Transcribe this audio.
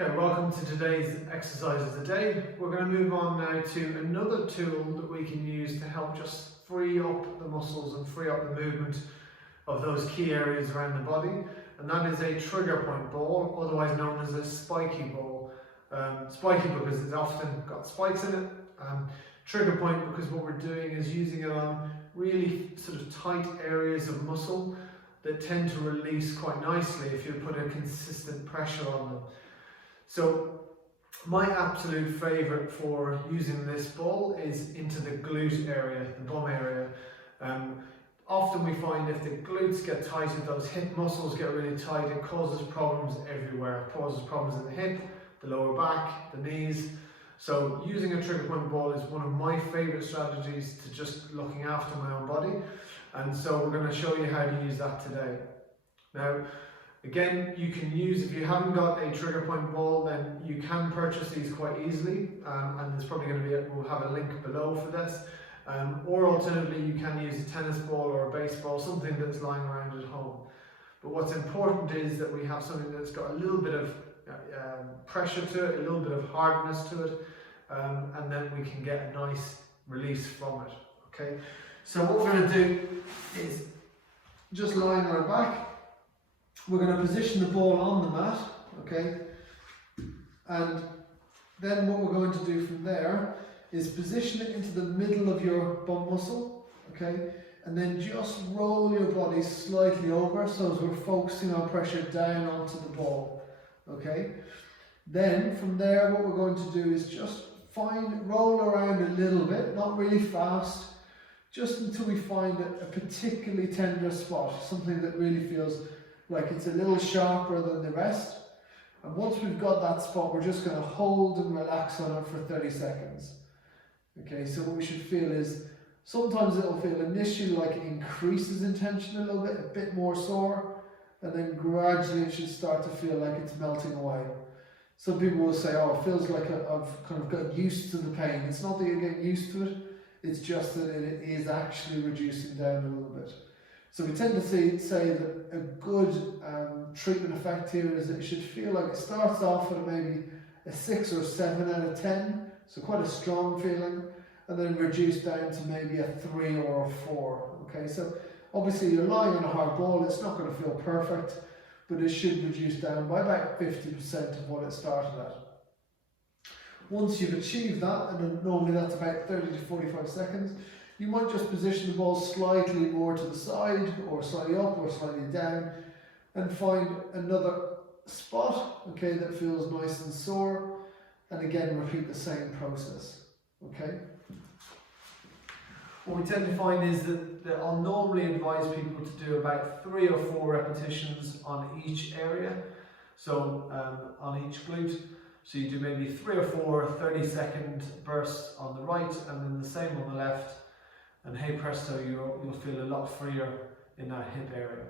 Okay, welcome to today's exercise of the day. We're going to move on now to another tool that we can use to help just free up the muscles and free up the movement of those key areas around the body, and that is a trigger point ball, otherwise known as a spiky ball. Spiky because it's often got spikes in it. Trigger point because what we're doing is using it on really sort of tight areas of muscle that tend to release quite nicely if you put a consistent pressure on them. So my absolute favourite for using this ball is into the glute area, the bum area. Often we find if the glutes get tight, if those hip muscles get really tight, it causes problems everywhere. It causes problems in the hip, the lower back, the knees. So using a trigger point ball is one of my favourite strategies to just looking after my own body. And so we're going to show you how to use that today. Now, again, you can use, if you haven't got a trigger point ball, then you can purchase these quite easily, and there's probably going to be, we'll have a link below for this. Or alternatively, you can use a tennis ball or a baseball, something that's lying around at home. But what's important is that we have something that's got a little bit of pressure to it, a little bit of hardness to it, and then we can get a nice release from it. Okay, so what we're going to do is just lying on our back. We're going to position the ball on the mat, okay, and then what we're going to do from there is position it into the middle of your bum muscle, okay, and then just roll your body slightly over so as we're focusing our pressure down onto the ball, okay. Then from there what we're going to do is just roll around a little bit, not really fast, just until we find a particularly tender spot, something that really feels like it's a little sharper than the rest. And once we've got that spot, we're just going to hold and relax on it for 30 seconds. Okay, so what we should feel is, sometimes it'll feel initially like it increases in tension a little bit, a bit more sore, and then gradually it should start to feel like it's melting away. Some people will say, oh, it feels like I've kind of got used to the pain. It's not that you're getting used to it, it's just that it is actually reducing down a little bit. So we tend to say that a good treatment effect here is that it should feel like it starts off at maybe a 6 or 7 out of 10, so quite a strong feeling, and then reduce down to maybe a 3 or a 4. Okay, so obviously you're lying on a hard ball, it's not going to feel perfect, but it should reduce down by about 50% of what it started at. Once you've achieved that, and then normally that's about 30 to 45 seconds, you might just position the ball slightly more to the side, or slightly up, or slightly down, and find another spot, okay, that feels nice and sore, and again repeat the same process, okay. What we tend to find is that I'll normally advise people to do about 3 or 4 repetitions on each area, so on each glute. So you do maybe 3 or 4 30-second bursts on the right, and then the same on the left. And hey presto, you'll feel a lot freer in that hip area.